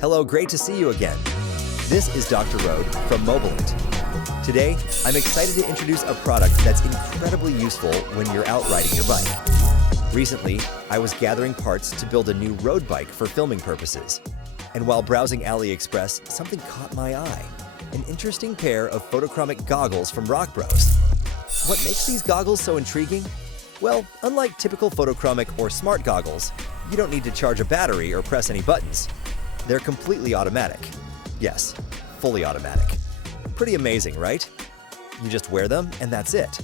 Hello, great to see you again. This is Dr. Road from Mobilant. Today, I'm excited to introduce a product that's incredibly useful when you're out riding your bike. Recently, I was gathering parts to build a new road bike for filming purposes. And while browsing AliExpress, something caught my eye. An interesting pair of photochromic goggles from Rockbros. What makes these goggles so intriguing? Well, unlike typical photochromic or smart goggles, you don't need to charge a battery or press any buttons. They're completely automatic. Yes, fully automatic. Pretty amazing, right? You just wear them and that's it.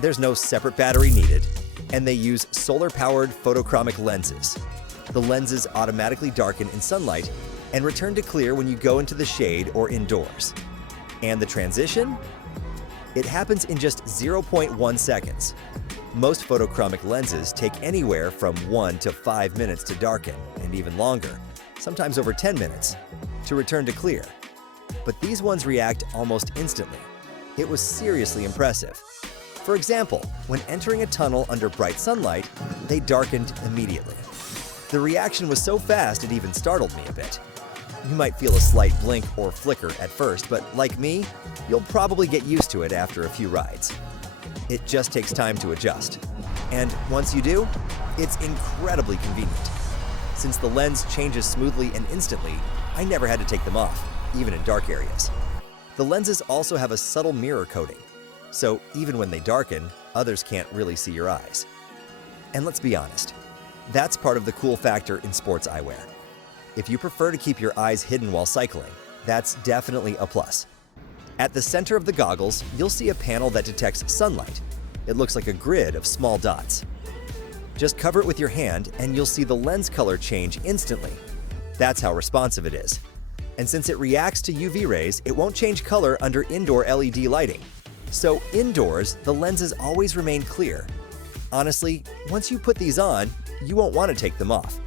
There's no separate battery needed, and they use solar-powered photochromic lenses. The lenses automatically darken in sunlight and return to clear when you go into the shade or indoors. And the transition? It happens in just 0.1 seconds. Most photochromic lenses take anywhere from 1 to 5 minutes to darken, and even longer, sometimes over 10 minutes, to return to clear. But these ones react almost instantly. It was seriously impressive. For example, when entering a tunnel under bright sunlight, they darkened immediately. The reaction was so fast it even startled me a bit. You might feel a slight blink or flicker at first, but like me, you'll probably get used to it after a few rides. It just takes time to adjust. And once you do, it's incredibly convenient. Since the lens changes smoothly and instantly, I never had to take them off, even in dark areas. The lenses also have a subtle mirror coating, so even when they darken, others can't really see your eyes. And let's be honest, that's part of the cool factor in sports eyewear. If you prefer to keep your eyes hidden while cycling, that's definitely a plus. At the center of the goggles, you'll see a panel that detects sunlight. It looks like a grid of small dots. Just cover it with your hand and you'll see the lens color change instantly. That's how responsive it is. And since it reacts to UV rays, it won't change color under indoor LED lighting. So indoors, the lenses always remain clear. Honestly, once you put these on, you won't want to take them off.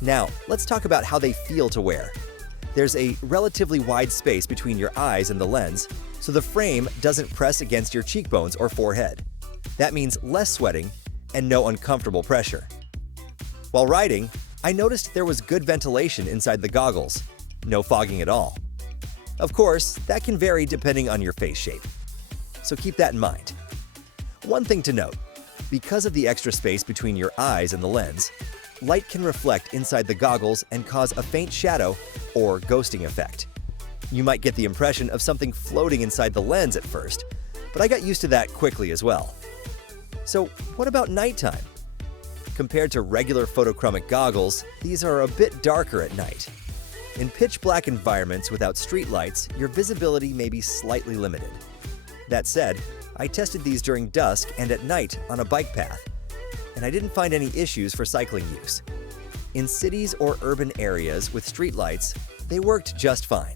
Now, let's talk about how they feel to wear. There's a relatively wide space between your eyes and the lens, so the frame doesn't press against your cheekbones or forehead. That means less sweating and no uncomfortable pressure. While riding, I noticed there was good ventilation inside the goggles, no fogging at all. Of course, that can vary depending on your face shape, so keep that in mind. One thing to note, because of the extra space between your eyes and the lens, light can reflect inside the goggles and cause a faint shadow or ghosting effect. You might get the impression of something floating inside the lens at first, but I got used to that quickly as well. So what about nighttime? Compared to regular photochromic goggles, these are a bit darker at night. In pitch black environments without street lights, your visibility may be slightly limited. That said, I tested these during dusk and at night on a bike path, and I didn't find any issues for cycling use. In cities or urban areas with streetlights, they worked just fine.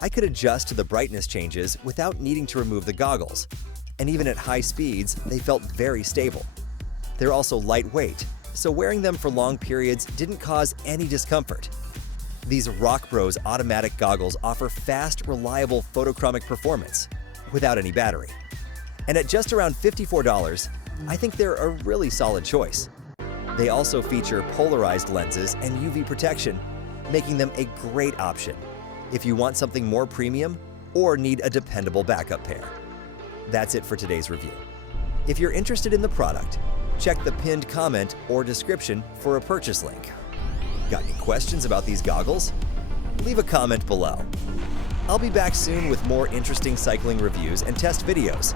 I could adjust to the brightness changes without needing to remove the goggles, and even at high speeds, they felt very stable. They're also lightweight, so wearing them for long periods didn't cause any discomfort. These Rockbros automatic goggles offer fast, reliable photochromic performance without any battery. And at just around $54, I think they're a really solid choice. They also feature polarized lenses and UV protection, making them a great option if you want something more premium or need a dependable backup pair. That's it for today's review. If you're interested in the product, check the pinned comment or description for a purchase link. Got any questions about these goggles? Leave a comment below. I'll be back soon with more interesting cycling reviews and test videos.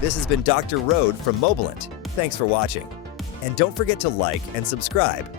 This has been Dr. Road from Mobilant. Thanks for watching. And don't forget to like and subscribe.